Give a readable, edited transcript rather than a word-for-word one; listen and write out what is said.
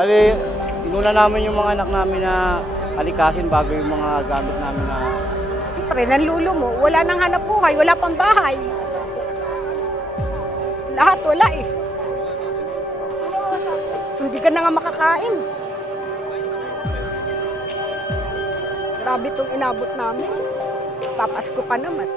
Bali, inuna namin yung mga anak namin na alikasin bago yung mga gamit namin na... Siyempre, nanlulo mo, wala nang hanap buhay, wala pang bahay. Lahat wala eh. Hindi ka na nga makakain. Grabe itong inabot namin. Papasko pa naman.